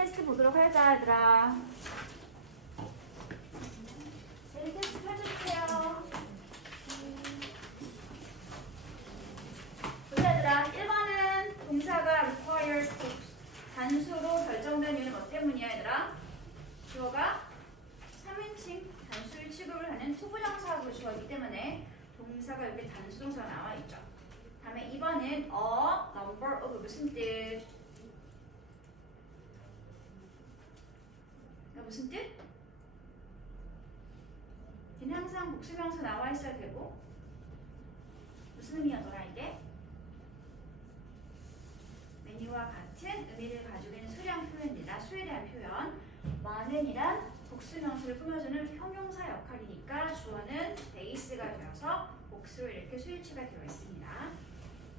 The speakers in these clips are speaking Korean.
테스트 보도록 하자, 얘들아. 데일리 테스트 펴주세요. 보자, 얘들아. 1번은 동사가 requires 단수로 결정된 이유는 뭐 때문이야, 얘들아? 주어가 3인칭 단수를 취급을 하는 투부정사하고 주어이기 때문에 동사가 이렇게 단수동사가 나와 있죠. 다음에 2번은 a number of 무슨 뜻? 무슨 뜻? 얘는 항상 복수명사 나와 있어야 되고 무슨 의미였더라 이게? many와 같은 의미를 가지고 있는 수량 표현이다. 수에 대한 표현. 많은이란 복수명사를 꾸며주는 형용사 역할이니까 주어는 베이스가 되어서 복수로 이렇게 수일치가 되어 있습니다.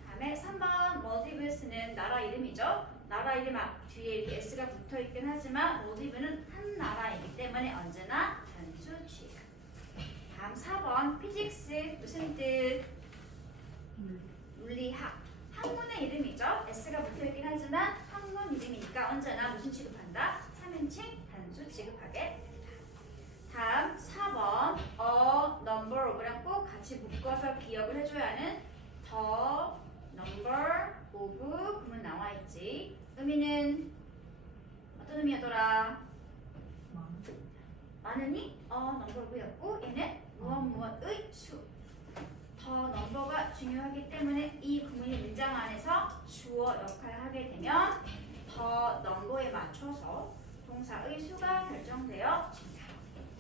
다음에 3번 몰디브스는 나라 이름이죠. 나라 이름 앞 뒤에 이렇게 s가 붙어 있긴 하지만 몰디브는 한 나라이기 때문에 언제나 단수 취급. 다음 4번 피직스 무슨 뜻? 물리학. 학문의 이름이죠. s가 붙어 있긴 하지만 학문 이름이니까 언제나 무슨 취급한다? 3인칭 단수 취급하게 됩니다. 다음 4번 a number of랑 꼭 같이 묶어서 기억을 해줘야 하는 the number of 그러면 나와 있지. 의미는 어떤 의미였더라? 많으니 number of였고 얘는 무엇의 수. 더 넘버가 중요하기 때문에 이 구문이 문장 안에서 주어 역할을 하게 되면 더 넘버에 맞춰서 동사의 수가 결정되어집니다.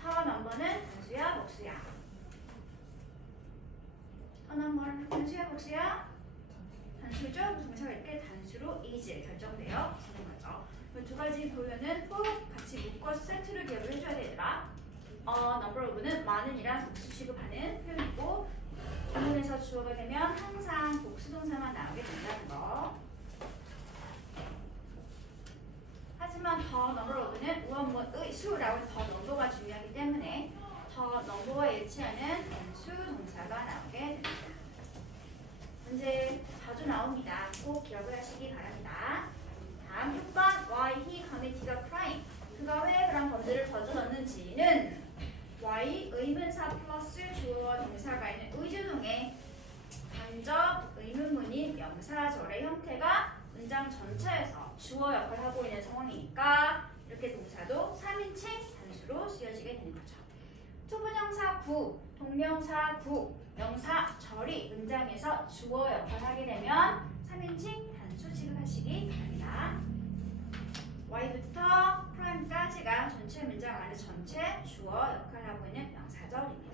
더 넘버는 단수야 복수야? 더 넘버는 단수야 복수야? 단수죠? 동사가 이렇게 단수로 is 결정되어지는 거죠. 이 두 가지 표현은 꼭 같이 묶어서 세트를 기억을 해줘야 되더라. number of는 많은이란 복수 취급하는 표현이고 구문에서 주어가 되면 항상 복수동사만 나오게 된다는 거. 하지만 더 number of는 무엇무엇의 수라고 더 넘버가 중요하기 때문에 더 넘버와 일치하는 단수 동사가 나오게 됩니다. 문제 자주 나옵니다. 꼭 기억을 하시기 바랍니다. 다음 6번 Why he committed crime. 그가 왜 그런 범죄를 저질렀는지는 Y 의문사 플러스 주어와 동사가 있는 의주동의 간접 의문문인 명사절의 형태가 문장 전체에서 주어 역할을 하고 있는 상황이니까 이렇게 동사도 3인칭 단수로 쓰여지게 되는 거죠. 투부정사 구, 동명사 구, 명사절이 문장에서 주어 역할을 하게 되면 3인칭 단수 취급하시기 바랍니다. Y부터 prime까지가 전체 문장 안에 전체 주어 역할을 하고 있는 명사절입니다.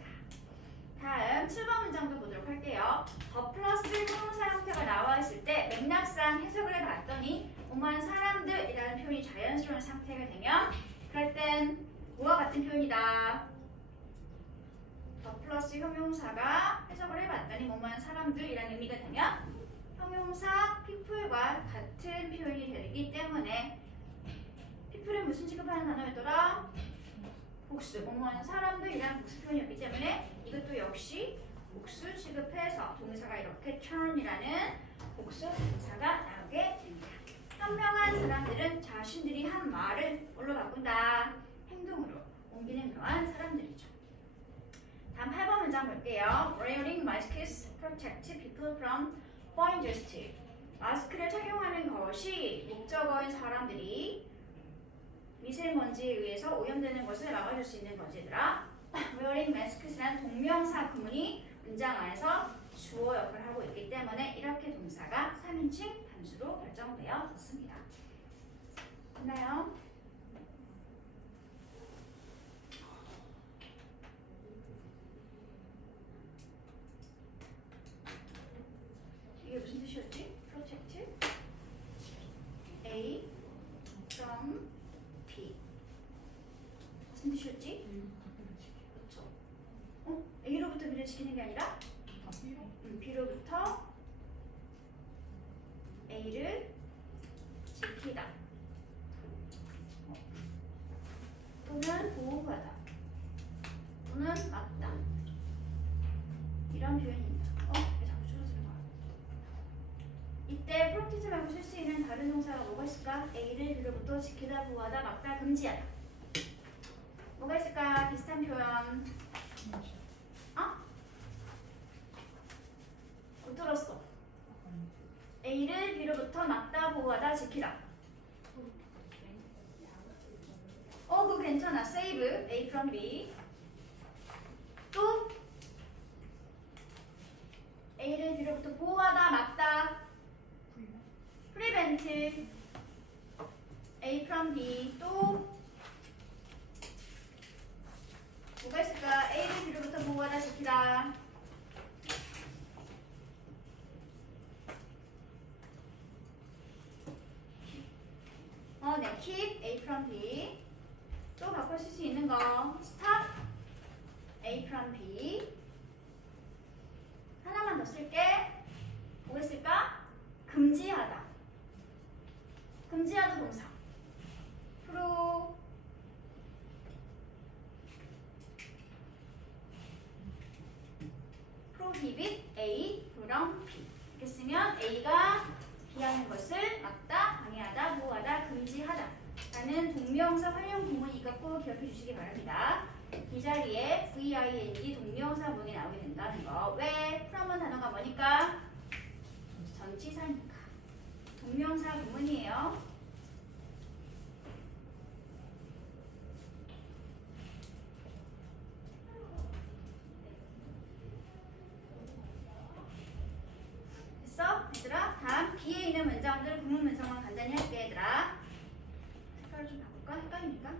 다음 7번 문장도 보도록 할게요. 더 플러스 형용사 형태가 나와 있을 때 맥락상 해석을 해봤더니 오만 사람들이라는 표현이 자연스러운 상태가 되면 그럴 땐 뭐와 같은 표현이다? 더 플러스 형용사가 해석을 해봤더니 오만 사람들이라는 의미가 되면 형용사 people과 같은 표현이 되기 때문에 people은 무슨 취급하는 단어였더라? 복수, 뭐뭐하는 사람들이란 복수 표현이었기 때문에 이것도 역시 복수 취급해서 동사가 이렇게 turn이라는 복수 동사가 나오게 됩니다. 현명한 사람들은 자신들이 한 말을 뭘로 바꾼다? 행동으로 옮기는 그러한 사람들이죠. 다음 8번 문장 볼게요. Wearing masks protect people from fine dust. 마스크를 착용하는 것이 목적어인 사람들이 미세먼지에 의해서 오염되는 것을 막아줄 수 있는 거지들아. Wearing maskes란 동명사 구문이 문장 안에서 주어 역할을 하고 있기 때문에 이렇게 동사가 3인칭 단수로 결정되어졌습니다. 됐나요? 이게 무슨 뜻이었지? Protect A from B. 무슨 뜻이었지? 그렇죠. A로부터 B를 지키는 게 아니라 B로부터 A를 지키다. 또는 보호하다. 또는 막다. 이런 표현입니다. 왜 자꾸 줄어드는 거야? 이때 프로티즈 말고 쓸 수 있는 다른 동사가 뭐가 있을까? A를 B로부터 지키다, 보호하다, 막다, 금지하다. 뭐가 있을까? 비슷한 표현. 못 들었어. A를 B로부터 막다, 보호하다, 지키다. 그거 괜찮아. Save A from B. 또 A를 B로부터 보호하다, 막다. Prevent A from B. 또 뭐가 있을까? A를 B로부터 보호하다, 지키다. 네, keep A from B. 또 바꿔 쓸 수 있는 거 stop A from B. 하나만 더 쓸게. 뭐가 있을까? 금지하다. 금지하다 동사. prohibit A from B. 이렇게 쓰면 A가 B 하는 것을 막다, 방해하다, 보호하다, 금지하다 라는 동명사 활용 구문이 꼭 기억해 주시기 바랍니다. 이 자리에 VING 동명사 문이 나오게 된다는 거. 왜? from은 단어가 뭐니까? 전치사니까. 동명사 구문이에요. 됐어? 얘들아? 다음 B에 있는 문장들 구문 문장만 간단히 할게 얘들아. 색깔을 좀 바꿀까? 헷갈리니까.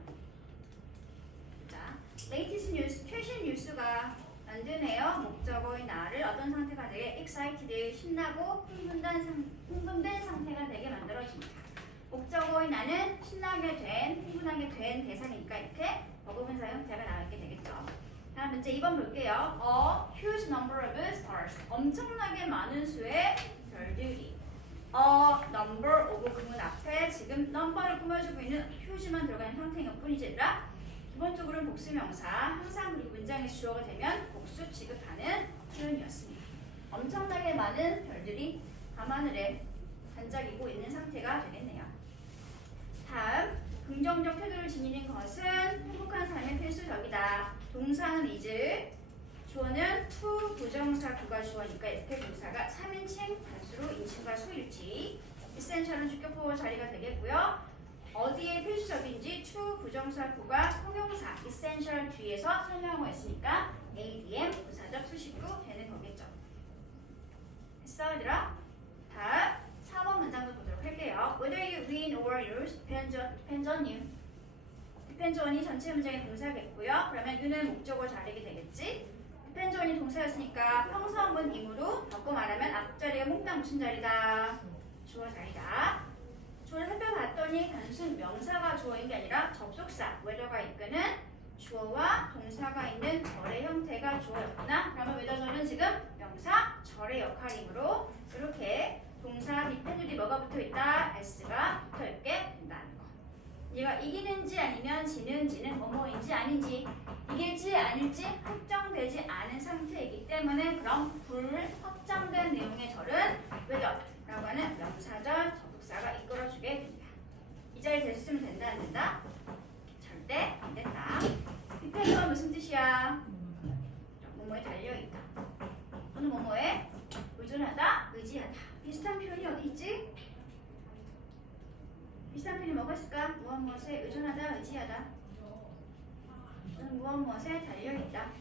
자, latest 뉴스, 최신 뉴스가 만드네요. 목적어인 나를 어떤 상태가 되게 excited, 신나고 흥분된 상태가 되게 만들어집니다. 목적어인 나는 신나게 된, 흥분하게 된 대상이니까 이렇게 버금문사 형태가 나오게 되겠죠. 다음 문제 2번 볼게요. A huge number of stars. 엄청나게 많은 수의 별들이. number of 구문 앞에 지금 number를 꾸며주고 있는 huge만 들어가는 형태인 것 뿐이지 얘들아. 기본적으로는 복수명사, 항상 그리고 문장의 주어가 되면 복수 취급하는 표현이었습니다. 엄청나게 많은 별들이 밤하늘에 반짝이고 있는 상태가 되겠네요. 다음, 긍정적 태도를 지니는 것은 행복한 삶의 필수적이다. 동사는 is, 주어는 to, 부정사, 구가 주어니까 이렇게 동사가 3인칭, 단수로 인칭과 수일치. essential은 주격보호 자리가 되겠고요. 어디에 필수적인지 to, 부정사, 구가 통용사, essential 뒤에서 설명하고 있으니까 ADM, 부사적 수식구 되는 거겠죠. 됐어, 얘들아? 다음 4번 문장도 보도록 할게요. Whether you win or lose depends on you. depends on이 전체 문장의 동사겠고요. 그러면 you는 목적어 자리게 되겠지. depends on이 동사였으니까 평서문임으로 바꿔 말하면 앞자리가 몽땅 무슨 자리다? 주어 자리다. 주어를 살펴봤더니 단순 명사가 주어인 게 아니라 접속사, whether가 이끄는 주어와 동사가 있는 절의 형태가 주어였구나. 그러면 whether절은 지금 명사, 절의 역할이므로 이렇게 동사 밑에 줄이 뭐가 붙어있다? s가 붙어있게 된다는 거. 얘가 이기는지 아니면 지는지는 뭐뭐인지 아닌지 이길지 아닐지 확정되지 않은 상태이기 때문에 그럼 불확정된 내용의 절은 whether라고 하는 명사절, 접속사가 이끌어주게 됩니다. 이 자리에 대셨으면 된다 안 된다? 절대 안 된다. depend가 무슨 뜻이야? 뭐뭐에 달려있다. 또는 뭐뭐에 의존하다, 의지하다. 비슷한 표현이 어디 있지? 비슷한 표현이 뭐가 있을까? 무엇 무엇에 의존하다, 의지하다. 또는 무엇 무엇에 달려있다.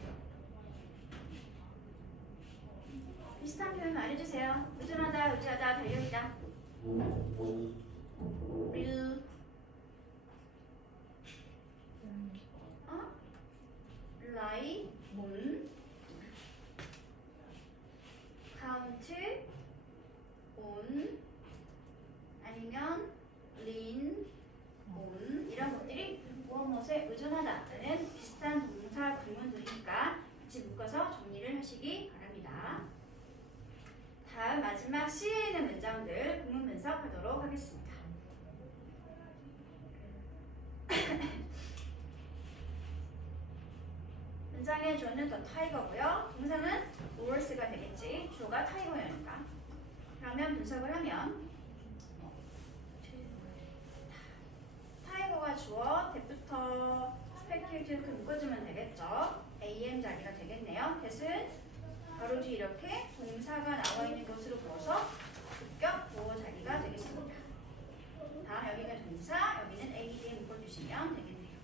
비슷한 표현 말해주세요. 의존하다, 의지하다, 달려있다. rely on, count on, 아니면 lean on 이런 것들이 무엇무엇에 의존하다는 비슷한 동사 구문들이니까 같이 묶어서 정리를 하시기 바랍니다. 다음 마지막 C에 있는 문장들 구문 분석하도록 하겠습니다. 문장의 주어는 더 타이거고요. 동사는 horse가 되겠지. 주어가 타이거니까. 그러면 분석을 하면 키읔 이렇게 묶어주면 되겠죠. am 자리가 되겠네요. 대신 바로 뒤 이렇게 동사가 나와 있는 것으로 보어서 급격 보호 자리가 되겠습니다. 다음 여기가 동사, 여기는 ad에 묶어주시면 되겠네요.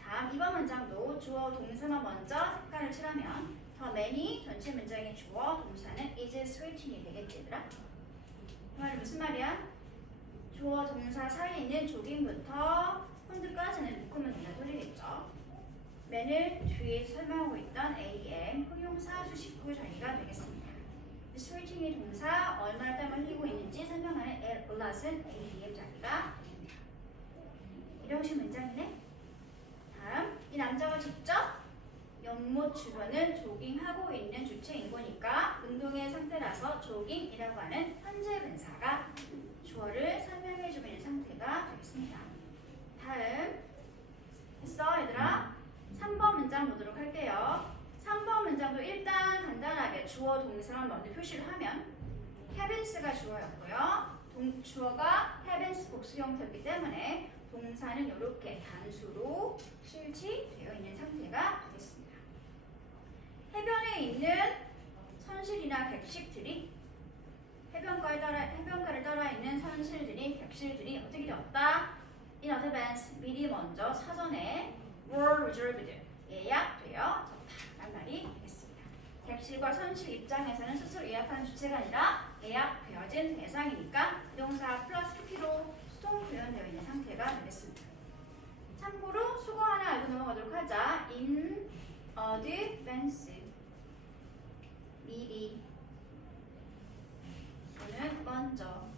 다음 2번 문장도 주어 동사만 먼저 색깔을 칠하면 더 many 전체 문장의 주어 동사는 is switching이 되겠지 얘들아? 그 말은 무슨 말이야? 주어 동사 사이에 있는 조깅부터 폰드까지는 묶으면 된다는 소리겠죠. 맨을 뒤에 설명하고 있던 am 형용사 수식구 자리가 되겠습니다. switching의 동사 얼마나 땀을 흘리고 있는지 설명하는 lot은 adm 자리가 됩니다. 이러신 문장이네. 다음 이 남자가 직접 연못 주변을 조깅하고 있는 주체인 거니까 운동의 상태라서 조깅이라고 하는 현재 분사가 주어를 설명해주고 있는 상태가 되겠습니다. 다음 됐어 얘들아? 3번 문장 보도록 할게요. 3번 문장도 일단 간단하게 주어 동사만 먼저 표시를 하면 happens가 주어였고요. 주어가 happens 복수 형태이기 때문에 동사는 이렇게 단수로 실치되어 있는 상태가 되겠습니다. 해변에 있는 선실이나 객실들이 해변가를 따라 있는 선실들이 객실들이 어떻게 되었다? In advance 미리 먼저 사전에 were reserved 예약되어 졌다라는 말이 되겠습니다. 객실과 선실 입장에서는 스스로 예약하는 주체가 아니라 예약되어진 대상이니까 동사 플러스 pp로 수동 표현되어 있는 상태가 되겠습니다. 참고로 수거 하나 알고 넘어가도록 하자. In advance 미리 또는 먼저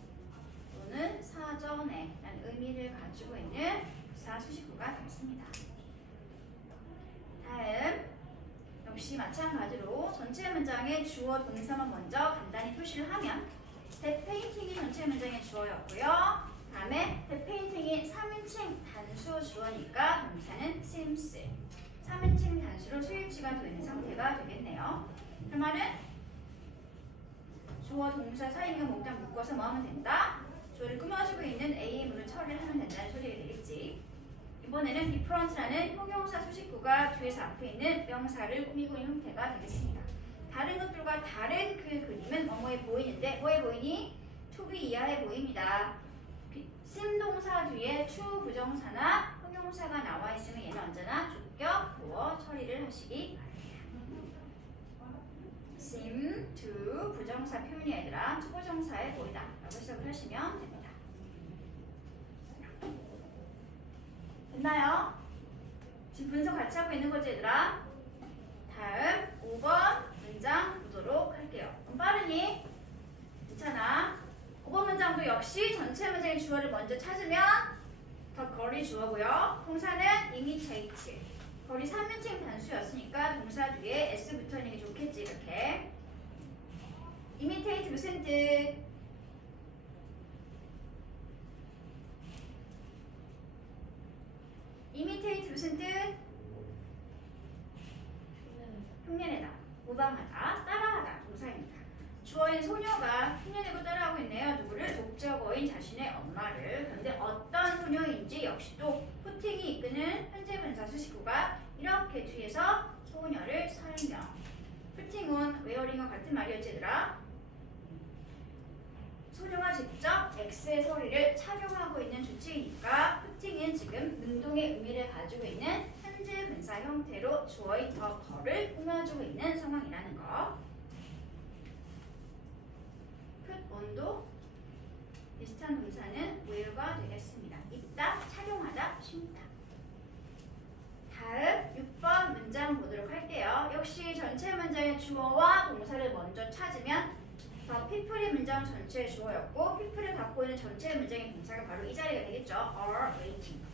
또는 사전에 라는 의미를 가지고 있는 부사 수식구가 되겠습니다. 다음 역시 마찬가지로 전체 문장의 주어 동사만 먼저 간단히 표시를 하면 The painting이 전체 문장의 주어였고요. 다음에 The painting이 3인칭 단수 주어니까 동사는 seems 3인칭 단수로 수일치가 되어 있는 상태가 되겠네요. 그 말은 주어 동사 사이에 있는 목단 묶어서 뭐 하면 된다? 주어를 꾸며주고 있는 am으로 처리를 하면 된다는 소리가 되겠지. 이번에는 different라는 형용사 수식구가 뒤에서 앞에 있는 명사를 꾸미고 있는 형태가 되겠습니다. 다른 것들과 다른 그 그림은 뭐뭐해 보이는데 뭐해 보이니? to be 이하해 보입니다. sim 동사 뒤에 to 부정사나 형용사가 나와 있으면 얘는 언제나 주격 보어 처리를 하시기 바랍니다. sim to 부정사 표현이 아니라 to 부정사에 보이다 라고 해석을 하시면 됩니다. 됐나요? 지금 분석 같이 하고 있는 거지 얘들아? 다음 5번 문장 보도록 할게요. 그럼 빠르니? 괜찮아? 5번 문장도 역시 전체 문장의 주어를 먼저 찾으면 더 거리 주어고요. 동사는 imitate. 거리 3인칭 단수였으니까 동사 뒤에 s 붙어있는 게 좋겠지 이렇게. imitate 무슨 뜻? imitate 무슨 뜻? 흉내내다, 모방하다, 따라하다 동사입니다. 주어인 소녀가 흉내내고 따라하고 있네요. 누구를? 목적어인 자신의 엄마를. 그런데 어떤 소녀인지 역시 또 푸팅이 이끄는 현재 분사 수식구가 이렇게 뒤에서 소녀를 설명. 푸팅은 웨어링과 같은 말이었지 얘들아. 소녀가 직접 X의 소리를 착용하고 있는 주체이니까 푸팅은 지금 능동의 의미를 가지고 있는 현재 분사 형태로 주어인 더 거를 꾸며주고 있는 상황이라는 거. put on도 비슷한 동사는 wear가 되겠습니다. 입다, 착용하다, 신다. 다음 6번 문장 보도록 할게요. 역시 전체 문장의 주어와 동사를 먼저 찾으면 더 people의 문장 전체의 주어였고 people을 갖고 있는 전체 문장의 동사가 바로 이 자리가 되겠죠. are waiting.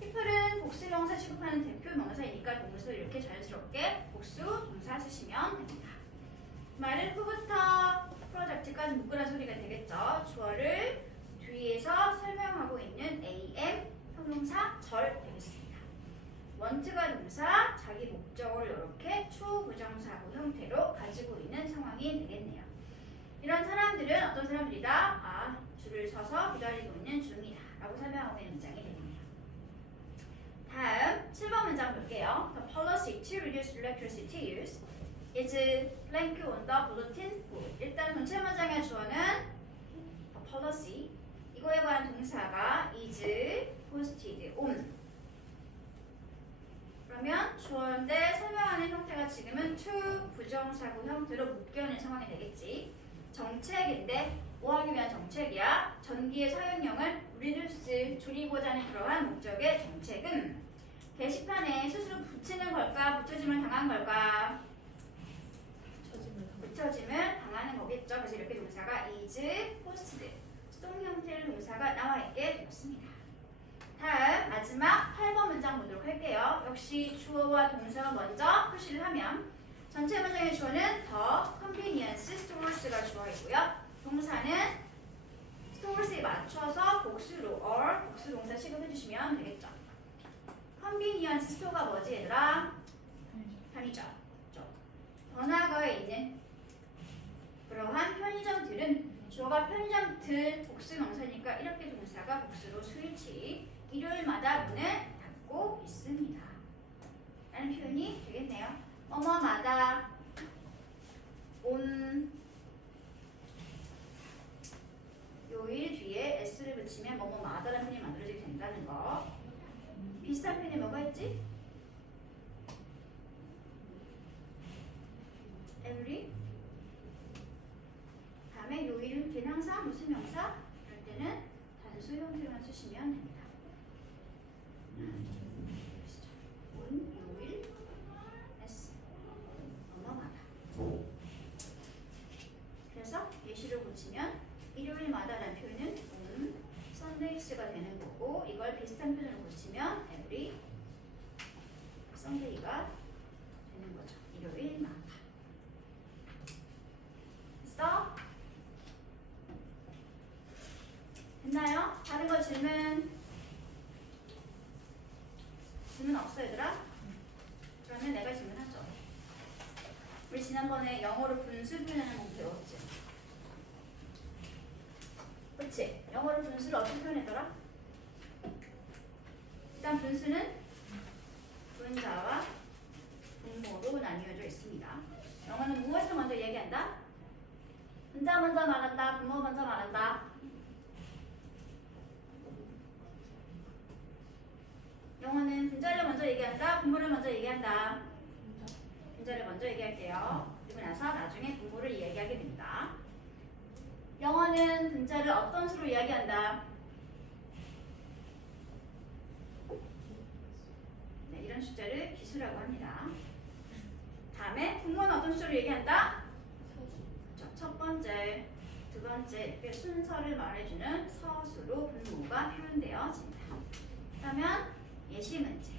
people은 복수 명사 취급하는 대표 명사이니까 동사를 이렇게 자연스럽게 복수 동사 쓰시면 됩니다. 말은 후부터 프로젝트까지 묶으라는 소리가 되겠죠. 주어를 뒤에서 설명하고 있는 am 형용사 절 되겠습니다. want가 동사, 자기 목적어를 이렇게 추부정사구 형태로 가지고 있는 상황이 되겠네요. 이런 사람들은 어떤 사람들이다? 줄을 서서 기다리고 있는 중이다 라고 설명하고 있는 문장이 되겠네요. 다음 seek to reduce electricity use is blank on the bulletin board. 일단 전체 문장의 주어는 a policy. 이거에 관한 동사가 is posted on. 그러면 주어인데 설명하는 형태가 지금은 to 부정사구 형태로 묶여있는 상황이 되겠지. 정책인데 뭐 하기 위한 정책이야? 전기의 사용량을 reduce 줄이고자 하는 그러한 목적의 정책은 게시판에 스스로 붙이는 걸까? 붙여짐을 당한 걸까? 붙여짐을 당하는 거겠죠. 그래서 이렇게 동사가 is posted 수동 형태의 동사가 나와 있게 되었습니다. 다음 마지막 8번 문장 보도록 할게요. 역시 주어와 동사가 먼저 표시를 하면 전체 문장의 주어는 the convenience stores가 주어이고요. 동사는 stores에 맞춰서 복수로 or 복수 동사 취급해주시면 되겠죠. convenience store가 뭐지 얘들아? 편의점. 번화가에 있는 그러한 편의점들은 주어가 편의점들 복수 명사니까 이렇게 동사가 복수로 수일치 일요일마다 문을 닫고 있습니다. 라는 표현이 되겠네요. 뭐뭐마다 온 요일 뒤에 s를 붙이면 뭐뭐마다라는 표현이 만들어지게 된다는 거. 비슷한 표현이 뭐가 있지? every. 다음에 요일 뒤에는 항상 무슨 명사? 그럴 때는 단수 형태만 쓰시면 됩니다. 온, 요일, s. 뭐뭐마다. 그래서 예시를 붙이면 일요일마다라는 표현은 온, Sundays가 되는 거고 이걸 비슷한 표현으로 붙이면 every Sunday가 되는 거죠. 일요일마다. 됐어? 됐나요? 다른 거 질문? 질문 없어 얘들아? 그러면 내가 질문하죠. 우리 지난번에 영어로 분수 표현하는 거 배웠지? 그치? 영어로 분수를 어떻게 표현했더라? 일단 분수는 분자와 분모로 나뉘어져 있습니다. 영어는 무엇을 먼저 얘기한다? 분자 먼저 말한다, 분모 먼저 말한다. 영어는 분자를 먼저 얘기한다, 분모를 먼저 얘기한다. 분자를 먼저 얘기할게요. 그리고 나서 나중에 분모를 이야기하게 됩니다. 영어는 분자를 어떤 수로 이야기한다? 네, 이런 숫자를 기수라고 합니다. 다음에 분모는 어떤 숫자로 얘기한다? 첫 번째, 두 번째 이렇게 순서를 말해주는 서수로 분모가 표현되어집니다. 그러면 예시 문제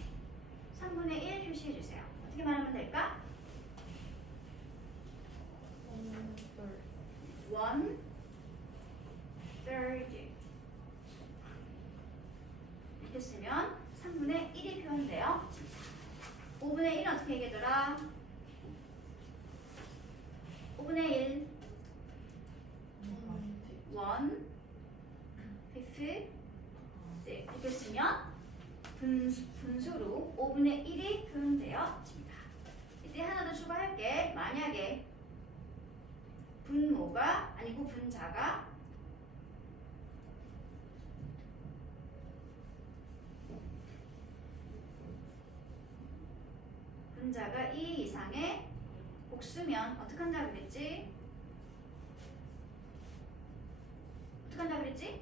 3분의 1 표시해주세요. 어떻게 말하면 될까? 1/3 이렇게 쓰면 3분의 1이 표현돼요. 5분의 1은 어떻게 얘기하더라? 5분의 1 1/5 이렇게 쓰면 분수로 5분의 1이 표현되어집니다. 이때 하나 더 추가할게. 만약에 분모가 아니고 분자가 분자가 2 이상의 복수면 어떻게 한다고 그랬지? 어떻게 한다고 그랬지?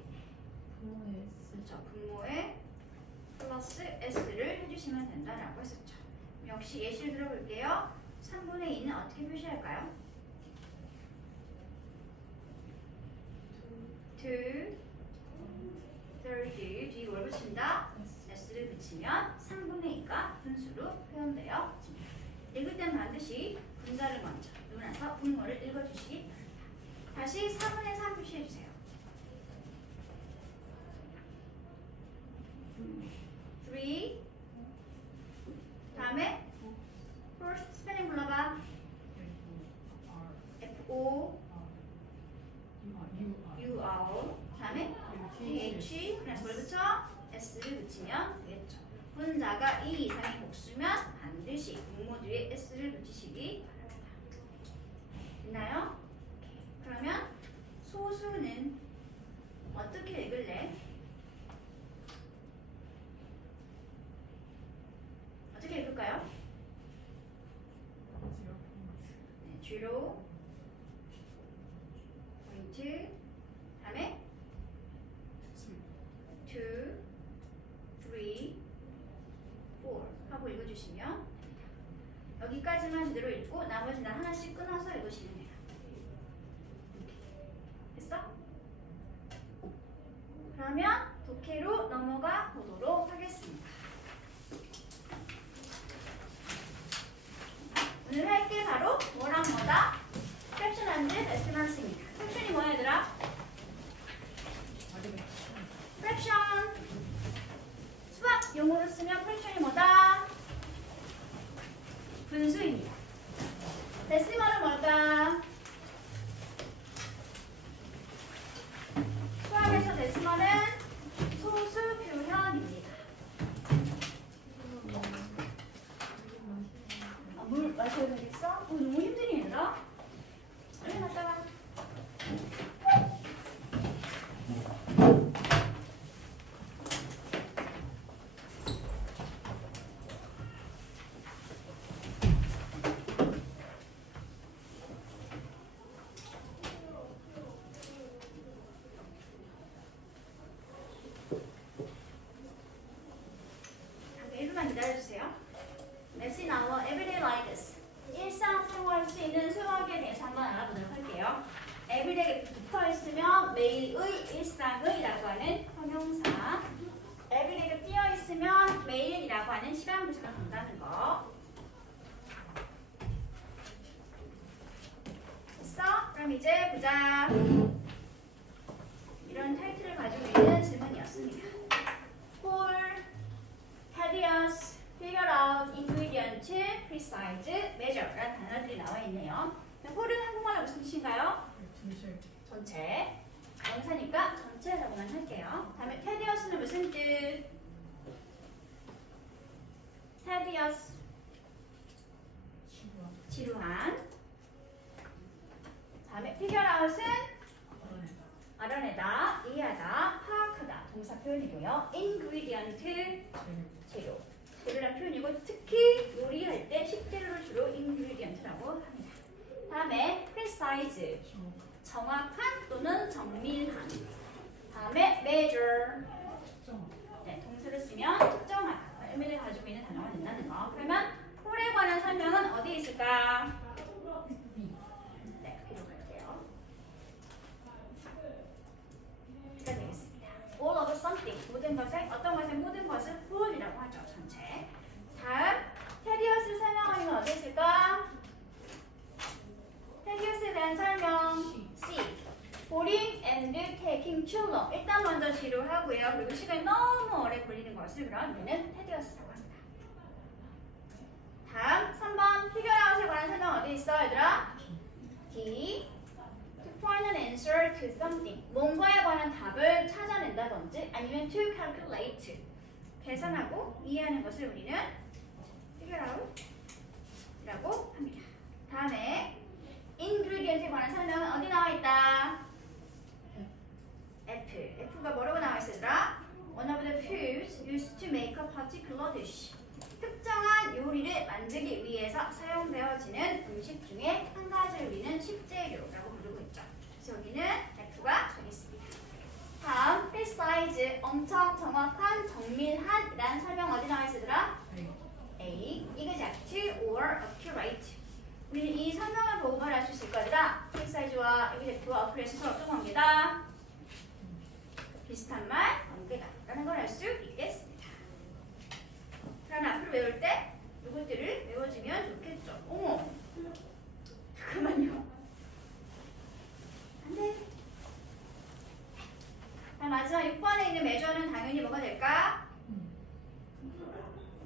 그렇죠. 분모에 플러스 s를 해주시면 된다라고 했었죠. 역시 예시를 들어볼게요. 3분의 2는 어떻게 표시할까요? 2/3 뒤에 뭘 붙인다? s를 붙이면 3분의 2가 분수로 표현되어집니다. 읽을 땐 반드시 분자를 먼저 그리고 나서 분모를 읽어주시기 바랍니다. 다시 4분의 3 표시해주세요. 3 다음에 first 스펠링 불러봐. F-O U-R 다음에 T-H 그래서 뭘 붙여? S를 붙이면 되겠죠. 분자가 2 이상의 복수면 안 반드시 목모 뒤에 s를 붙이시기 바랍니다. 됐나요? 그러면 소수는 어떻게 읽을래? 어떻게 읽을까요? 네, G로 포인트 다음에 2, 3, 4 하고 읽어주시면 여기까지만 제대로 읽고 나머지는 하나씩 끊어서 읽으시면 돼요. 됐어? 그러면 독해로 넘어가 보도록 하겠습니다. 오늘 할 게 바로 뭐랑 뭐다? 캡션 앤드 에스먼스입니다. 캡션이 뭐야 얘들아? 프랙션. 수학 용어로 쓰면 프랙션이 뭐다? 분수입니다. 데시멀은 뭘까? 수학에서 데시멀은 소수 표현입니다. 물 마셔야 되겠어? 너무 힘드니 얘들아? 얼른 갔다 와. 잠깐 1분만 기다려주세요. Let's see now everyday like this. 일상생활 수 있는 수학에 대해서 한번 알아보도록 할게요. everyday에 붙어 있으면 매일의, 일상의라고 하는 형용사. everyday가 띄어 있으면 매일이라고 하는 시간 부사가 된다는 거. 됐어? 그럼 이제 보자. 이런 타이틀을 가지고 있는 질문이었습니다. Paul, tedious, figure out, ingredient, precise, measure 라는 단어들이 나와 있네요. 폴은 한국말로 무슨 뜻인가요? 전체. 명사니까 전체라고만 할게요. 다음에 tedious는 무슨 뜻? tedious, 지루한. 다음에 figure out은 알아내다, 이해하다, 파악하다 동사 표현이고요. ingredient, 재료. 재료란 표현이고 특히 요리할 때 식재료를 주로 ingredient라고 합니다. 다음에 precise, 정확한 또는 정밀한. 다음에 measure, 네, 동사를 쓰면 측정하다 의미를 가지고 있는 단어가 된다는 거. 그러면 폴에 관한 설명은 어디에 있을까? 네, 기록할게요. 가 되겠습니다. all of something, 모든 것의, 어떤 것의 모든 것을 폴이라고 하죠. 전체. 다음, 테디어스를 설명하는 건 어디 있을까? 테디어스에 대한 설명 C. boring and taking too long. 일단 먼저 지루하고요. 그리고 시간이 너무 오래 걸리는 것을 그런 얘는 테디어스라고 합니다. 다음 3번 figure out에 관한 설명 어디 있어 얘들아? D. to find an answer to something. 뭔가에 관한 답을 찾아낸다든지 아니면 to calculate. 계산하고 이해하는 것을 우리는 figure out 라고 합니다. 다음에 ingredient에 관한 설명은 어디 나와 있다? F. F가 뭐라고 나와 있으더라? One of the foods used to make a particular dish. 특정한 요리를 만들기 위해서 사용되어지는 음식 중에 한 가지를 우리는 식재료라고 부르고 있죠. 그래서 여기는 F가 되겠습니다. 다음 precise, 엄청 정확한, 정밀한이라는 설명 어디 나와 있으더라? A. exact or accurate. 우리는 이 설명을 보고 바로 알 수 있을 거다. precise와 exact와 accurate는 서로 어떤 관계다? 비슷한 말, 관계다라는 걸 알 수 있겠습니다. 그럼 앞으로 외울 때 이것들을 외워주면 좋겠죠. 어머, 잠깐만요. 안 돼. 자, 마지막 6번에 있는 measure는 당연히 뭐가 될까?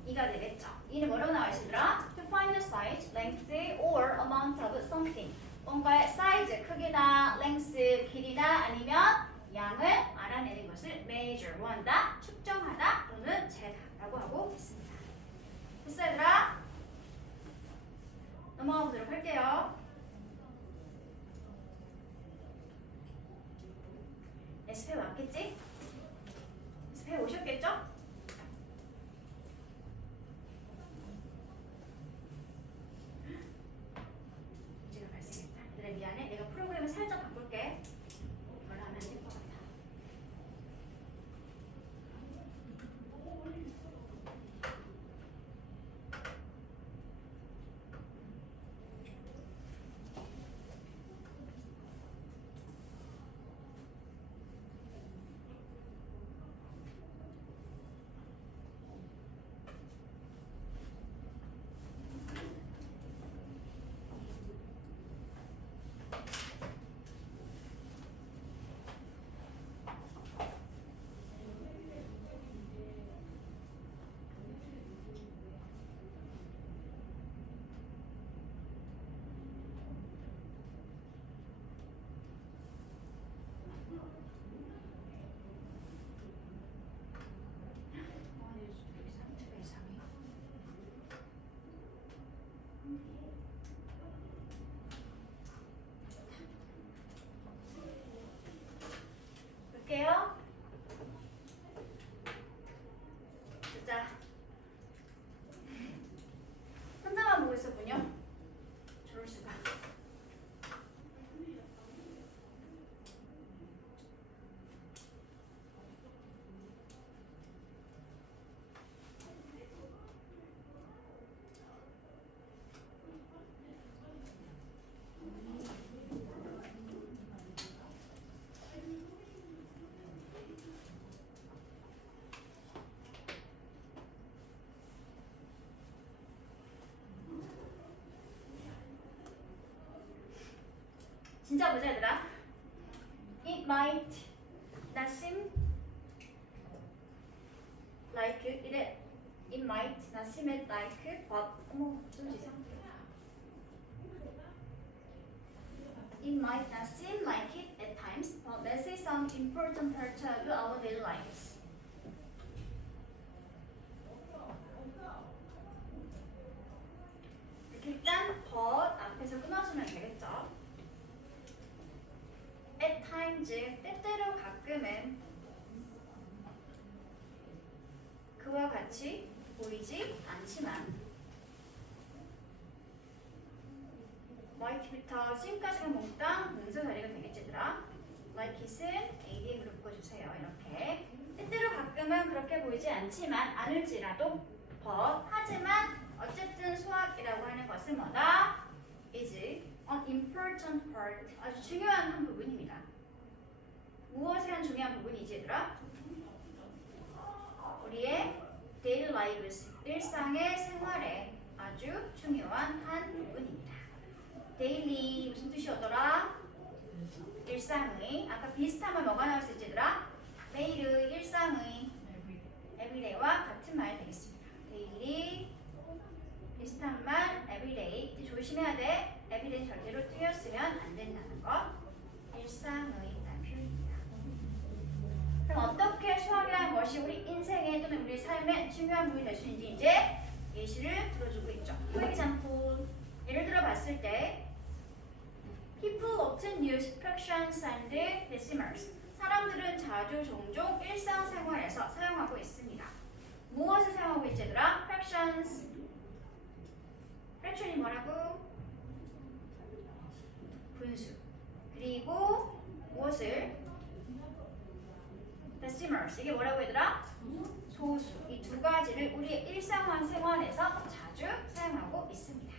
2가 되겠죠. 2는 뭐라고 나와 있으더라? To find the size, length, or amount of something. 뭔가의 size, 크기나 length, 길이나 아니면 양을 알아내는 것을 measure, 한다, 측정하다 또는 재다라고 하고 있습니다. 됐어 얘들아? 자, 혼자만 보고 있었군요. 저럴 수가. 진짜 보자 얘들아. It might not seem like it might not seem like but 어머 좀 이상해. It might not seem like it at times, but this is an important part of our daily lives. 일단 but 앞에서 끊어주면 되겠죠. At times, 때때로 가끔은 그와 같이 보이지 않지만 like부터 seem까지가 몽땅 동사 자리가 되겠지 얘들아. like it은 ADM으로 묶어주세요. 이렇게 때때로 가끔은 그렇게 보이지 않지만 않을지라도 but 하지만 어쨌든 수학이라고 하는 것은 뭐다? is an important part 아주 중요한 한 부분입니다. 무엇에 한 중요한 부분이지 얘들아? 우리의 daily lives 일상의 생활에 아주 중요한 한 부분입니다. daily 무슨 뜻이었더라? 일상의 아까 비슷한 말 뭐가 나왔을지 얘들아? 매일의 일상의 everyday와 같은 말 되겠습니다. daily 비슷한 말 everyday 조심해야 돼. everyday 절대로 틀렸으면 안 된다는 거. 일상의 라는 표현입니다. 그럼 어떻게 수학이라는 것이 우리 인생에 또는 우리 삶에 중요한 부분이 될 수 있는지 이제 예시를 들어주고 있죠. For example, 예를 들어 봤을 때 People often use fractions and decimals. 사람들은 자주 종종 일상생활에서 사용하고 있습니다. 무엇을 사용하고 있지 얘들아? fractions. fraction이 뭐라고? 분수. 그리고 무엇을? decimals. 이게 뭐라고 얘들아? 소수. 이 두 가지를 우리의 일상생활에서 자주 사용하고 있습니다.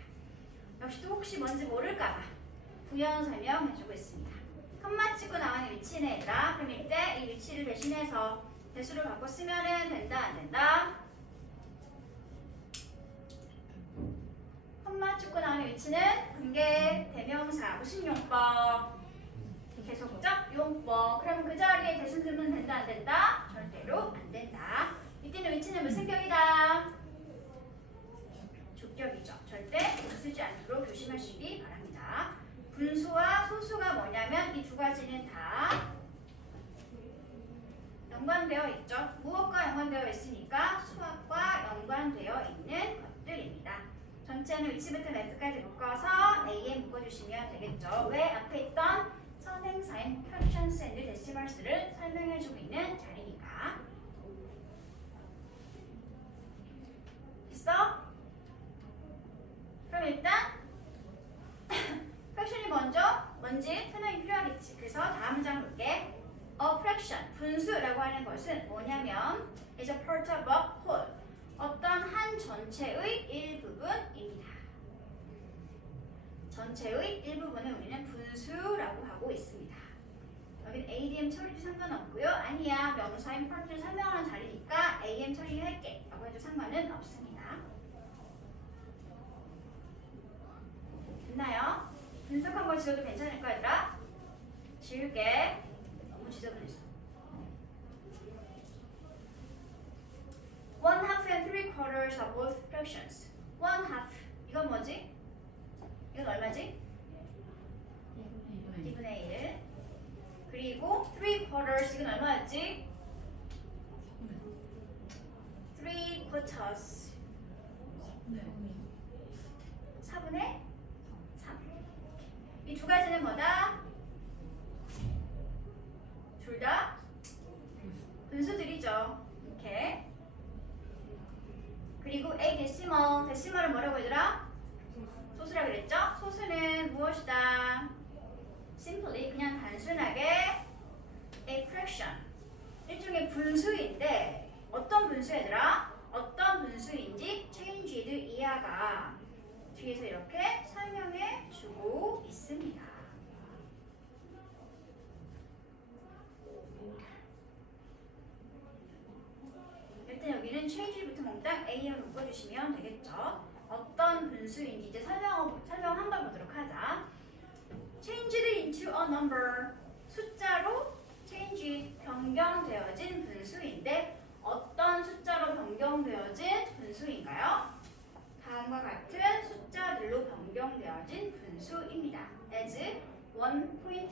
역시 또 혹시 뭔지 모를까봐 부연 설명해주고 있습니다. 컴마 찍고 나오는 위치는 얘들아. 그럼 이때 이 위치를 대신해서 대수를 바꿔 쓰면 된다 안 된다? 컴마 찍고 나오는 위치는 관계 대명사 무슨 용법? 계속적 용법. 그럼 그 자리에 대신 쓰면 된다 안 된다? 절대로 안 된다. 이때는 위치는 무슨 격이다? 주격이죠. 절대 쓰지 않도록 조심하시기 바랍니다. 분수와 소수가 뭐냐면 이 두 가지는 다 연관되어 있죠. 무엇과 연관되어 있으니까 수학과 연관되어 있는 것들입니다. 전체는 위치부터 매트까지 묶어서 A에 묶어주시면 되겠죠. 왜 앞에 있던 선행사인 fractions and decimals를 설명해주고 있는 자리니까. 됐어? 그럼 일단 fraction이 뭔지 설명이 필요하겠지. 그래서 다음 문장 볼게. A fraction, 분수라고 하는 것은 뭐냐면 is a part of a whole. 어떤 한 전체의 일부분입니다. 전체의 일부분을 우리는 분수라고 하고 있습니다. 여기는 ADM 처리도 상관없고요. 아니야, 명사인 파트를 설명하는 자리니까 AM 처리할게 라고 해도 상관은 없습니다. 됐나요? 분석한 거 지워도 괜찮을까 얘들아? 지울게. 너무 지저분해서. 1/2 and 3/4 are both fractions. 1/2 이건 뭐지? 이건 얼마지? 2분의 1. 그리고 3/4 이건 얼마였지? 3/4 4분의 3. 이 두 가지는 뭐다? 둘 다 분수들이죠. 이렇게 데시멀. 데시멀은 뭐라고 얘들아? 소수라 그랬죠? 소수는 무엇이다? simply 그냥 단순하게 a fraction. 일종의 분수인데 어떤 분수 얘들아? 어떤 분수인지 changed 이하가 뒤에서 이렇게 설명해 주고 있습니다. 일단 여기는 change부터 몽땅 A로 묶어주시면 되겠죠. 어떤 분수인지 이제 설명한 걸 보도록 하자. changed into a number. 숫자로 change 변경되어진 분수인데 어떤 숫자로 변경되어진 분수인가요? 다음과 같은 숫자들로 변경되어진 분수입니다. as 1.5,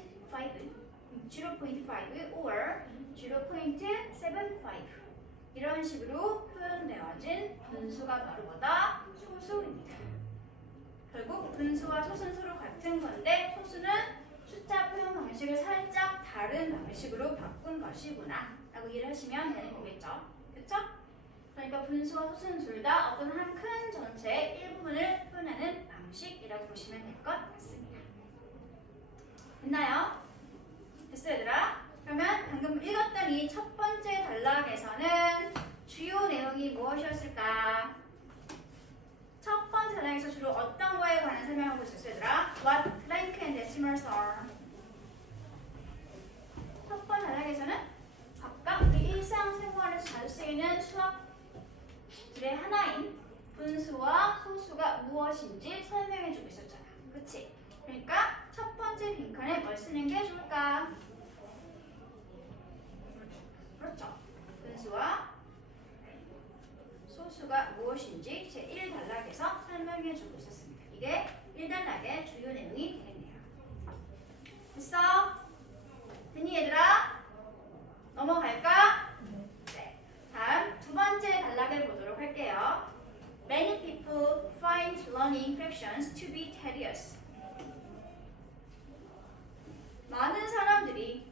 0.5 or 0.75 이런 식으로 표현되어진 분수가 바로 뭐다? 소수입니다. 결국 분수와 소수는 서로 같은 건데 소수는 숫자 표현 방식을 살짝 다른 방식으로 바꾼 것이구나 라고 이해를 하시면 되는 거겠죠. 그쵸? 그러니까 분수와 소수는 둘 다 어떤 한 큰 전체의 일부분을 표현하는 방식이라고 보시면 될 것 같습니다. 됐나요? 됐어 얘들아? 그러면 방금 읽었던 이 첫 번째 단락에서는 주요 내용이 무엇이었을까? 첫 번째 단락에서 주로 어떤 거에 관한 설명하고 있었어요 얘들아? What blank and decimals are. 첫 번째 단락에서는 각각 우리 일상생활에서 자주 쓰이는 수학들의 하나인 분수와 소수가 무엇인지 설명해주고 있었잖아. 그치? 그러니까 첫 번째 빈칸에 뭘 쓰는 게 좋을까? 그렇죠. 분수와 소수가 무엇인지 제1단락에서 설명해주고 있었습니다. 이게 1단락의 주요 내용이 되겠네요. 됐어? 됐니 얘들아? 넘어갈까? 네. 다음 두 번째 단락을 보도록 할게요. Many people find learning fractions to be tedious. 많은 사람들이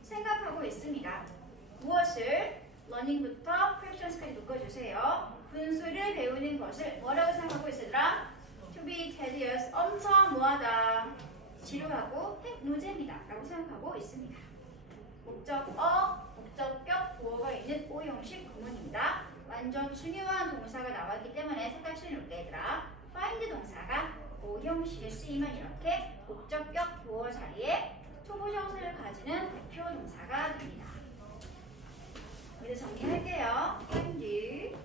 생각하고 있습니다. 무엇을? learning부터 fractions까지 묶어주세요. 분수를 배우는 것을 뭐라고 생각하고 있으더라? to be tedious, 엄청 뭐하다, 지루하고 핵노잼이다 라고 생각하고 있습니다. 목적어, 목적격, 보어가 있는 오형식 구문입니다. 완전 중요한 동사가 나왔기 때문에 색깔 칠해놓을게 얘들아. find 동사가 오형식에 쓰이면 이렇게 목적격, 보어 자리에 투부정사를 가지는 대표 동사가 됩니다. 여기서 정리할게요. find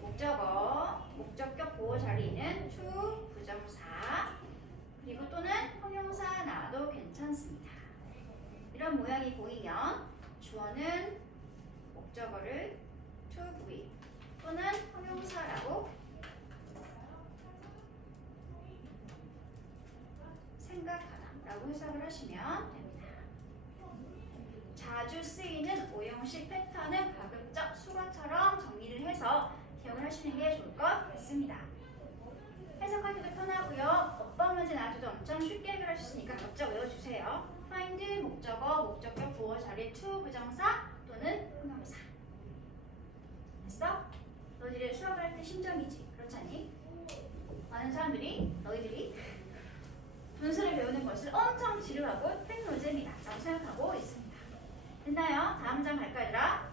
목적어, 목적격, 보어 자리에는 to 부정사 그리고 또는 형용사 나와도 괜찮습니다. 이런 모양이 보이면 주어는 목적어를 to V 또는 형용사라고 생각하다 라고 해석을 하시면 됩니다. 자주 쓰이는 오형식 패턴은 가급적 수거처럼 정리를 해서 기억을 하시는 게 좋을 것 같습니다. 해석하기도 편하고요. 어법 문제 나와도 엄청 쉽게 해결할 수 있으니까 각자 외워주세요. find 목적어, 목적격, 보어 자리 to 부정사 또는 형용사. 됐어? 너희들이 수학을 할 때 심정이지. 그렇지 않니? 많은 사람들이 너희들이 분수를 배우는 것을 엄청 지루하고 핵노잼이다 라고 생각하고 있습니다. 됐나요? 다음 장 갈까 얘들아?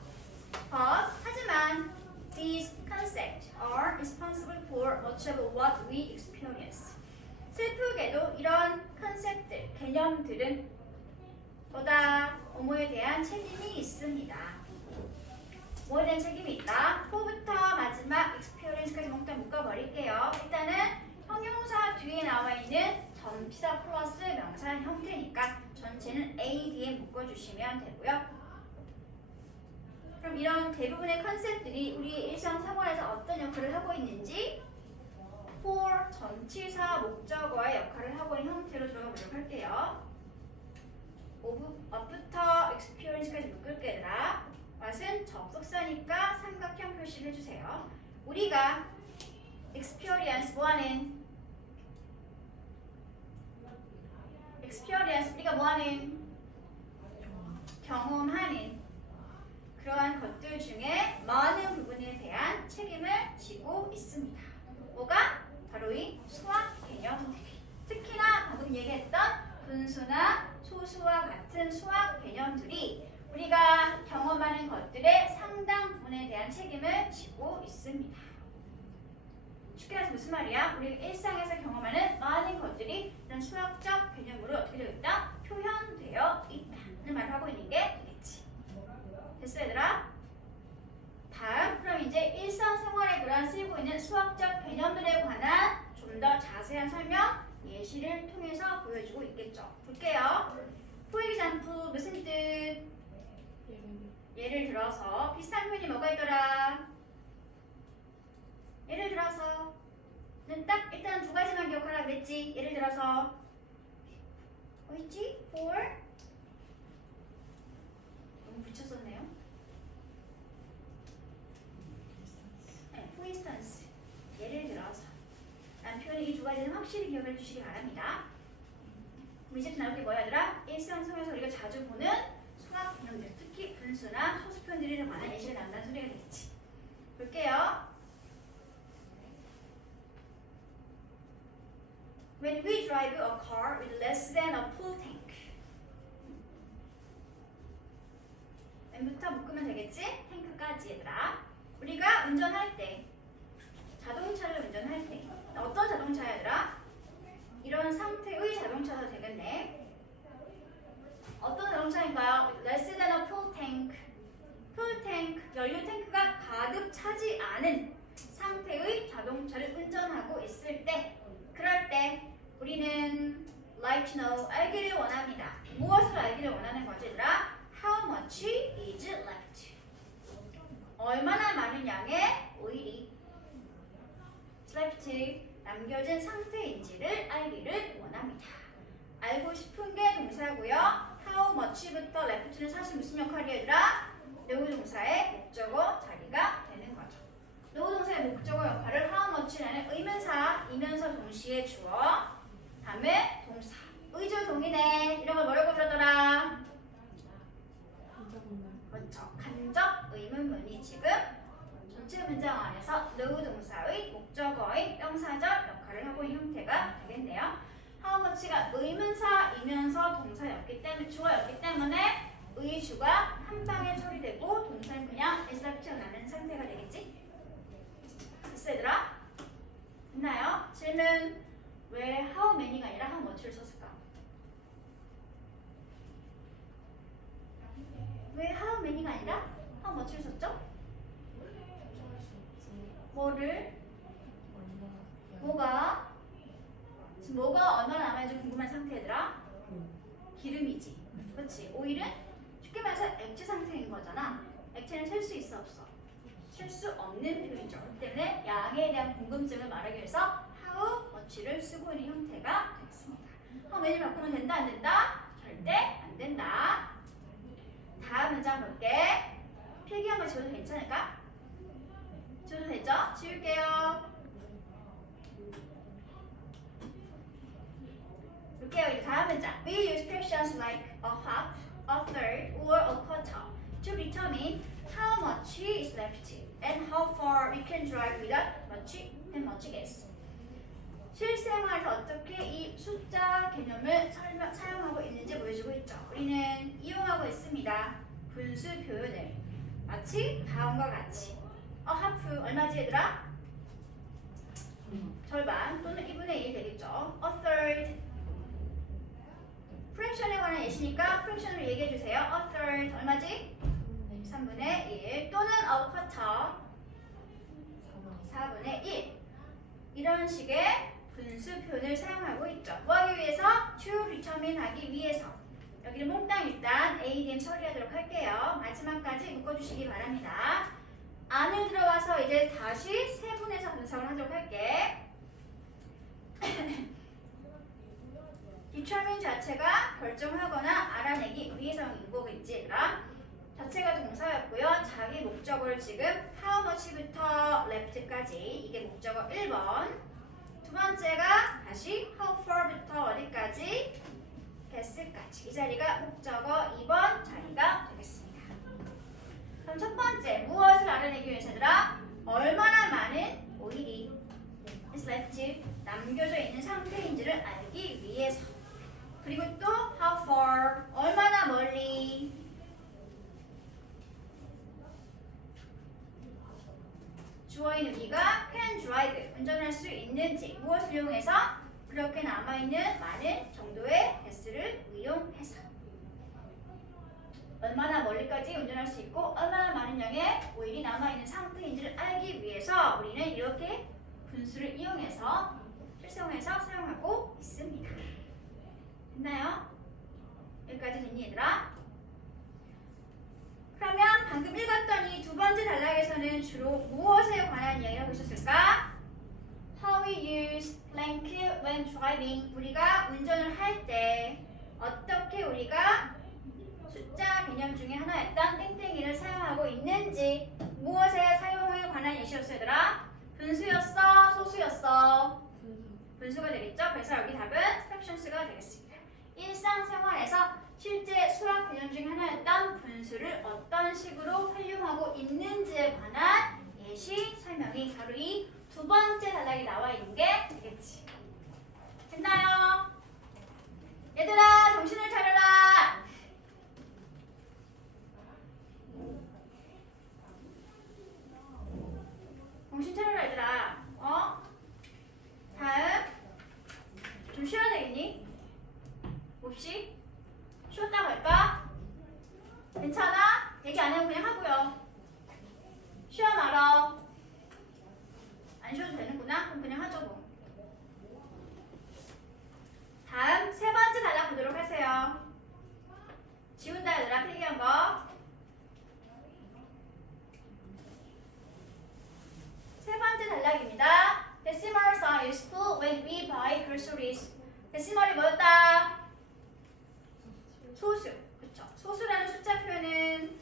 하지만 these concepts are responsible for much of what we experience. 슬프게도 이런 컨셉들, 개념들은 보다 뭐뭐에 대한 책임이 있습니다. 뭐에 대한 책임이 있다? for부터 마지막 experience까지 몽땅 묶어버릴게요. 일단은 형용사 뒤에 나와 있는 전치사 플러스 명사 형태니까 전체는 A, D에 묶어주시면 되고요. 그럼 이런 대부분의 컨셉들이 우리 일상생활에서 어떤 역할을 하고 있는지 for 전치사 목적어의 역할을 하고 있는 형태로 들어가 보도록 할게요. up부터 experience까지 묶을게 얘들아. what은 접속사니까 삼각형 표시를 해주세요. 우리가 experience 뭐하는? experience 우리가 뭐하는? 경험하는 그러한 것들 중에 많은 부분에 대한 책임을 대한 책임을 지고 있습니다. 쉽게 말해서 무슨 말이야? 우리 일상에서 경험하는 많은 것들이 이런 수학적 개념으로 어떻게 되어 있다? 표현되어 있다는 말을 하고 있는 게 되겠지. 됐어 얘들아? 다음 그럼 이제 일상생활에 그런 쓰이고 있는 수학적 개념들에 관한 좀 더 자세한 설명 예시를 통해서 보여주고 있겠죠. 볼게요. For example 무슨 뜻? 예를 들어서 비슷한 표현이 뭐가 있더라? 예를 들어서는 딱 일단 두 가지만 기억하라 그랬지. 예를 들어서 뭐 있지? For 너무 붙였었네요. 네, for instance 예를 들어서 라는 표현의 이 두 가지는 확실히 기억해 주시기 바랍니다. 그럼 이제 나올 게 뭐야더라? 일상생활에서 우리가 자주 보는 수학 개념들, 특히 분수나 소수 표현들에 관한 예시가 나온다는 소리가 되겠지. 볼게요. When we drive a car with less than a full tank. N부터 묶으면 되겠지? 탱크까지 얘들아. 우리가 운전할 때, 자동차를 운전할 때 어떤 자동차야 얘들아? 이런 상태의 자동차도 되겠네. 어떤 자동차인가요? With less than a full tank. full tank, 연료 탱크가 가득 차지 않은 상태의 자동차를 운전하고 있을 때, 그럴 때 우리는 like to know, 알기를 원합니다. 무엇을 알기를 원하는 거지 얘들아? How much is left? 얼마나 많은 양의 오일이 left, 남겨진 상태인지를 알기를 원합니다. 알고 싶은 게 동사고요. How much부터 left는 사실 무슨 역할이야 얘들아? 노후 동사의 목적어 자리가 되는 거죠. 노후 동사의 목적어 역할을 how much라는 의문사, 이면서 동시에 주어, 다음에 동사, 의조 동이네. 이런 걸 뭐라고 부르더라? 그렇죠. 간접 의문문이 지금 전체 문장 안에서 노후 동사의 목적어인 명사절 역할을 하고 있는 형태가 되겠네요. how much가 의문사이면서 동사였기 때문에 주어였기 때문에 의주가 한 방에 처리되고 동사는 그냥 S가 튀어나오는 상태가 되겠지? 됐어 얘들아? 됐나요? 질문. 왜 how many가 아니라 how much를 썼을까? 왜 how many가 아니라 how much를 썼죠? 뭐를? 뭐가? 지금 뭐가 얼마나 남아있는지 궁금한 상태 얘들아? 기름이지. 그렇지. 오일은 쉽게 말해서 액체 상태인 거잖아. 액체는 셀 수 있어 없어? 셀 수 없는 표현이죠. 그렇기 때문에 양에 대한 궁금증을 말하기 위해서 how much를 쓰고 있는 형태가 되겠습니다. how many를 바꾸면 된다 안 된다? 절대 안 된다. 다음 문장 볼게. 필기한 거 지워도 괜찮을까? 지워도 되죠? 지울게요. 볼게요. 이제 다음 문장. We use fractions like a half, a third, or a quarter to determine how much is left and how far we can drive without much and much gas. 실생활에서 어떻게 이 숫자 개념을 사용하고 있는지 보여주고 있죠. 우리는 이용하고 있습니다. 분수 표현을 마치 다음과 같이 half 얼마지 얘들아? 절반 또는 2분의 1 되겠죠. a third 프랙션에 관한 예시니까 프랙션으로 얘기해 주세요. a third 얼마지? 3분의 1 또는 a quarter 4분의 1 이런 식의 분수 표현을 사용하고 있죠. 뭐 하기 위해서? to determine 하기 위해서. 여기는 몽땅 일단 A, D, M 처리하도록 할게요. 마지막까지 묶어주시기 바랍니다. 안을 들어와서 이제 다시 세분해서 분석을 하도록 할게. determine 자체가 결정하거나 알아내기 위해서인 거겠지 얘들아. 자체가 동사였고요. 자기 목적어를 지금 how much부터 left까지 이게 목적어 1번. 두 번째가 다시 how far부터 어디까지? guess까지. 이 자리가 목적어 2번 자리가 되겠습니다. 그럼 첫 번째 무엇을 알아내기 위해서 얘들아? 얼마나 많은 오일이 is left 남겨져 있는 상태인지를 알기 위해서. 그리고 또 how far 얼마나 멀리 주어인 우리가 can drive 운전할 수 있는지 무엇을 이용해서 그렇게 남아있는 많은 정도의 ga스를 이용해서 얼마나 멀리까지 운전할 수 있고 얼마나 많은 양의 오일이 남아있는 상태인지를 알기 위해서 우리는 이렇게 분수를 이용해서 실생활에서 사용하고 있습니다. 됐나요? 여기까지 됐니 얘들아? 그러면 방금 읽었던 이 두 번째 단락에서는 주로 무엇에 관한 이야기를 하고 있었을까? How we use blank when driving. 우리가 운전을 할 때 어떻게 우리가 숫자 개념 중에 하나였던 땡땡이를 사용하고 있는지 무엇에 사용에 관한 예시였어 얘들아? 분수였어? 소수였어? 분수가 되겠죠? 그래서 여기 답은 fractions가 되겠습니다. 일상생활에서 실제 수학 개념 중에 하나였던 분수를 어떤 식으로 활용하고 있는지에 관한 예시 설명이 바로 이 두 번째 단락에 나와 있는 게 되겠지. 됐나요? 얘들아 정신을 차려라. 정신 차려라 얘들아. 다음 좀 쉬어야 되겠니? 몹시 쉬었다고 할까? 괜찮아? 얘기 안 해도 그냥 하고요. 쉬어 말어. 안 쉬어도 되는구나? 그럼 그냥 하죠 뭐. 다음 세 번째 단락 보도록 하세요. 지운다 얘들아 필기한 거. 세 번째 단락입니다. Decimals are useful when we buy groceries. 데시멀이 뭐였다? 소수. 그쵸? 소수라는 숫자 표현은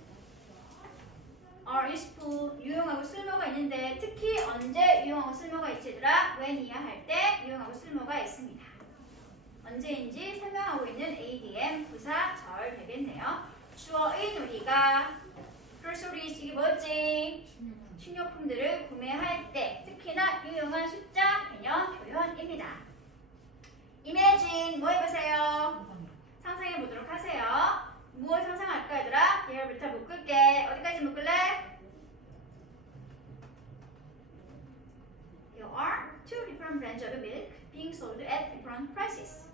are useful, 유용하고 쓸모가 있는데 특히 언제 유용하고 쓸모가 있지 얘들아? when 이야 할 때 유용하고 쓸모가 있습니다. 언제인지 설명하고 있는 ADM 부사절 되겠네요. 주어인 우리가 groceries 이게 뭐였지? 식료품들을 구매할 때 특히나 유용한 숫자 개념 표현입니다. imagine 뭐 해보세요? 상상해 보도록 하세요. 무엇 상상할까 얘들아? 얘를부터 묶을게. 어디까지 묶을래? There are two different brands of milk being sold at different prices.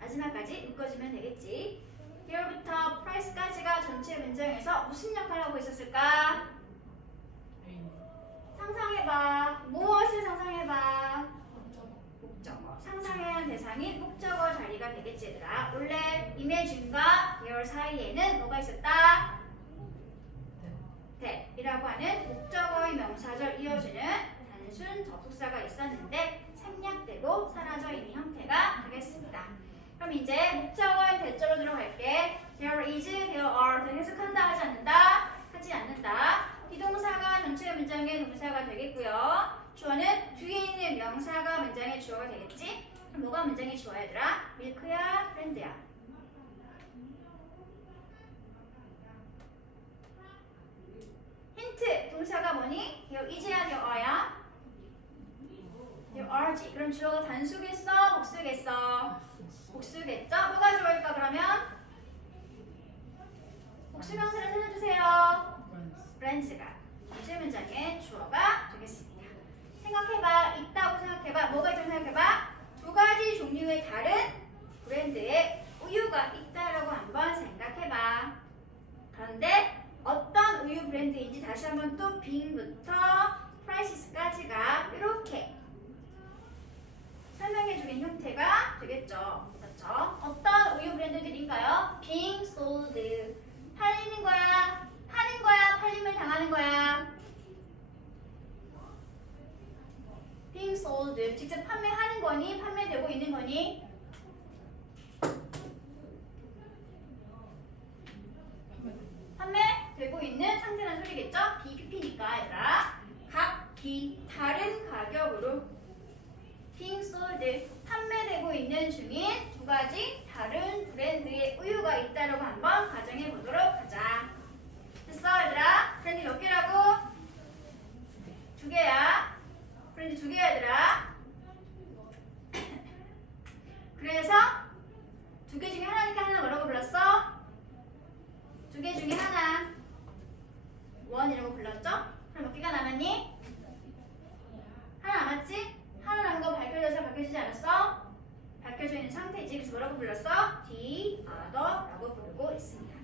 마지막까지 묶어주면 되겠지. Here부터 price까지가 전체 문장에서 무슨 역할을 하고 있었을까? 상상해봐. 무엇을 상상해봐? 목적어. 상상해야 하는 대상인 목적어 자리가 되겠지 얘들아. 원래 imagine과 there 사이에는 뭐가 있었다? that이라고 하는 목적어의 명사절 이어주는 단순 접속사가 있었는데 생략되고 사라져 있는 형태가 되겠습니다. 그럼 이제 목적어인 that절로 들어갈게. There is, there are 등 해석한다 하지 않는다? 하지 않는다. 비동사가 전체 문장의 동사가 되겠고요. 주어는 뒤에 있는 명사가 문장의 주어가 되겠지? 그럼 뭐가 문장의 주어야 얘들아? 밀크야? 브랜드야? 힌트! 동사가 뭐니? there is야? there are야? there are지. 그럼 주어가 단수겠어? 복수겠어? 복수겠죠? 뭐가 주어일까 그러면? 복수명사를 찾아주세요. 브랜드가 전체 문장의 주어가 되겠습니다. 생각해봐. 있다고 생각해봐. 뭐가 있다고 생각해봐. 두 가지 종류의 다른 브랜드의 우유가 있다라고 한번 생각해봐. 그런데 어떤 우유 브랜드인지 다시 한번 또 빙부터 프라이시스까지가 이렇게 설명해주는 형태가 되겠죠. 그렇죠? 어떤 우유 브랜드들인가요? being sold. 팔리는 거야? 파는 거야? 팔림을 당하는 거야? being sold. 직접 판매하는 거니? 판매되고 있는 거니? 판매되고 있는 상태라는 소리겠죠? BPP니까 얘들아. 다른 가격으로 being sold. 판매되고 있는 중인 두 가지 다른 브랜드의 우유가 있다라고 한번 가정해 보도록 하자. 됐어 얘들아? 브랜드 몇 개라고? 두 개야. 브랜드 두 개야 얘들아. 그래서 두 개 중에 하나니까 하나 뭐라고 불렀어? 두 개 중에 하나 원이라고 불렀죠? 그럼 몇 개가 남았니? 하나 남았지? 하나 남은 거 밝혀져서 밝혀지지 않았어? 밝혀져 있는 상태이지. 그래서 뭐라고 불렀어? the other라고 부르고 있습니다.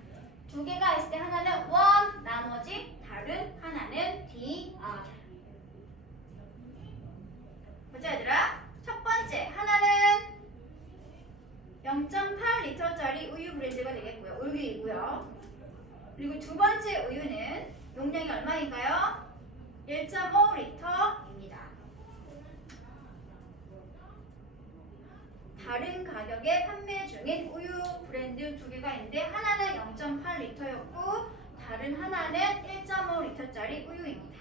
두 개가 있을 때 하나는 one, 나머지 다른 하나는 the other. 보자 얘들아. 첫 번째 하나는 0.8리터짜리 우유 브랜드가 되겠고요. 우유이고요. 그리고 두 번째 우유는 용량이 얼마인가요? 1.5리터입니다. 다른 가격에 판매 중인 우유 브랜드 두 개가 있는데 하나는 0.8리터였고 다른 하나는 1.5리터짜리 우유입니다.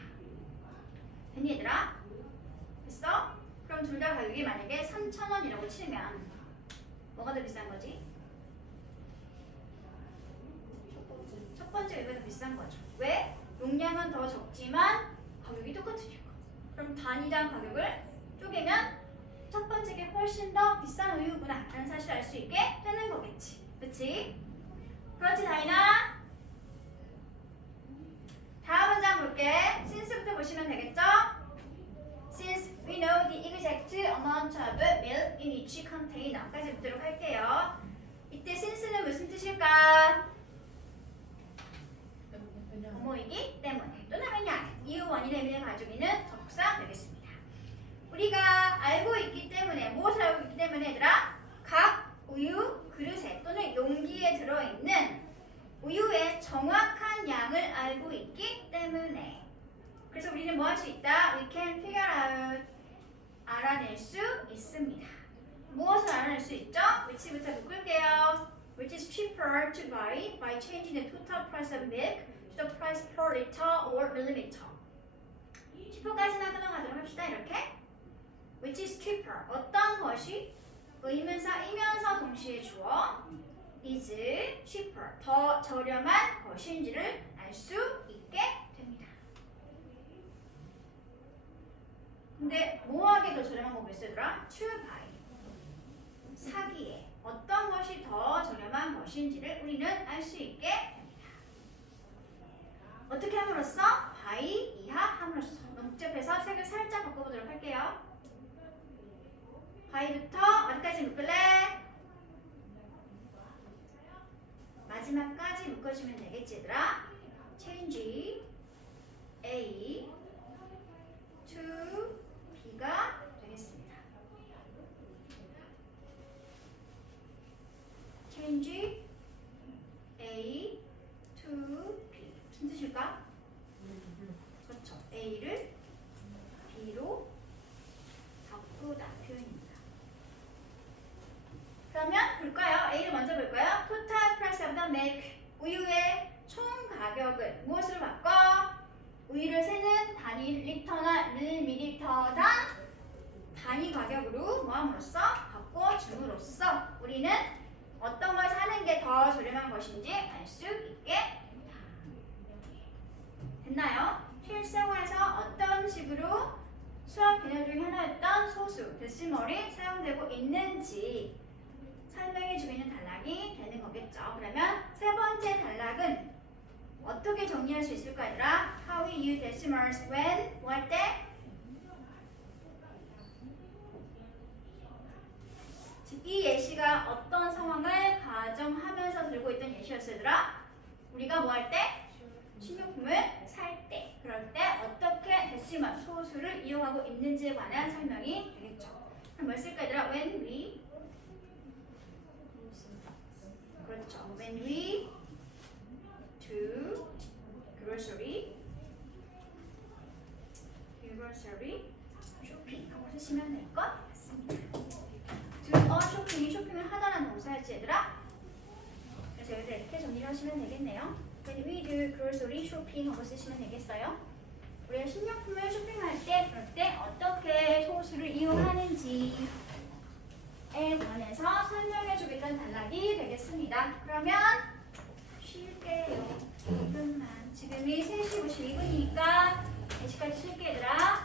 됐니 얘들아? 됐어? 그럼 둘 다 가격이 만약에 3,000원이라고 치면 뭐가 더 비싼 거지? 첫 번째 이거가 더 비싼 거죠. 왜? 용량은 더 적지만 가격이 똑같으니까. 그럼 단위당 가격을 쪼개면 첫 번째 게 훨씬 더 비싼 우유구나 라는 사실을 알 수 있게 되는 거겠지. 그치? 그렇지 다이나? 다음 문장 볼게. since부터 보시면 되겠죠? Since we know the exact amount of milk in each container까지 보도록 할게요. 이때 since는 무슨 뜻일까? 뭐이기 때문에 또는 왜냐 이유 원인의 의미를 가지고 있는 접속사 되겠습니다. 우리가 알고 있기 때문에 무엇을 알고 있기 때문에 얘들아 각 우유 그릇에 또는 용기에 들어있는 우유의 정확한 양을 알고 있기 때문에 그래서 우리는 뭐 할 수 있다? We can figure out 알아낼 수 있습니다. 무엇을 알아낼 수 있죠? which부터 묶을게요. Which is cheaper to buy by changing the total price of milk to the price per liter or millimeter. 10%까지만 끊어가도록 합시다. 이렇게 which is cheaper 어떤 것이 의문사이면서 동시에 주어 is cheaper 더 저렴한 것인지를 알 수 있게 됩니다. 근데 뭐하게 더 저렴한 거 그랬어 얘들아? to buy 사기에 어떤 것이 더 저렴한 것인지를 우리는 알 수 있게 됩니다. 어떻게 함으로써? by 이하 함으로써 농집해서 색을 살짝 바꿔보도록 할게요. by부터 어디까지 묶을래? 마지막까지 묶어주면 되겠지 얘들아. change A to B가 되겠습니다. change A to B 무슨 뜻일까? 그렇죠. A를 B로 바꾸다 표현입니다. 그러면 볼까요? A를 먼저 볼까요? Total price of the milk 우유의 총 가격을 무엇으로 바꿔? 우유를 세는 단위 리터나 밀리리터당 단위 가격으로 뭐함으로써 바꿔줌으로써 우리는 어떤 걸 사는 게 더 저렴한 것인지 알 수 있게 됩니다. 됐나요? 실생활에서 어떤 식으로 수학 개념 중에 하나였던 소수, 데시멀이 사용되고 있는지 설명해주고 있는 단락이 되는 거겠죠. 그러면 세 번째 단락은 어떻게 정리할 수 있을까 얘들아? How we use decimals when 뭐 할 때? 이 예시가 어떤 상황을 가정하면서 들고 있던 예시였어 얘들아? 우리가 뭐 할 때? 식료품을 살 때. 그럴 때 어떻게 데시멀 소수를 이용하고 있는지에 관한 설명이 되겠죠. 그럼 뭘 쓸까 얘들아? When we 그렇죠. When we do grocery shopping 하고 쓰시면 될 것 같습니다. do a shopping이 쇼핑을 하다라는 동사였지 얘들아? 그래서 여기서 이렇게 정리를 하시면 되겠네요. When we do grocery shopping 하고 쓰시면 되겠어요. 우리가 식료품을 쇼핑할 때 그럴 때 어떻게 소수를 이용하는지에 관해서 설명해주겠다는 단락이 되겠습니다. 그러면 쉴게요. 2분만. 지금이 3시 52분이니까 4시까지 쉴게 얘들아.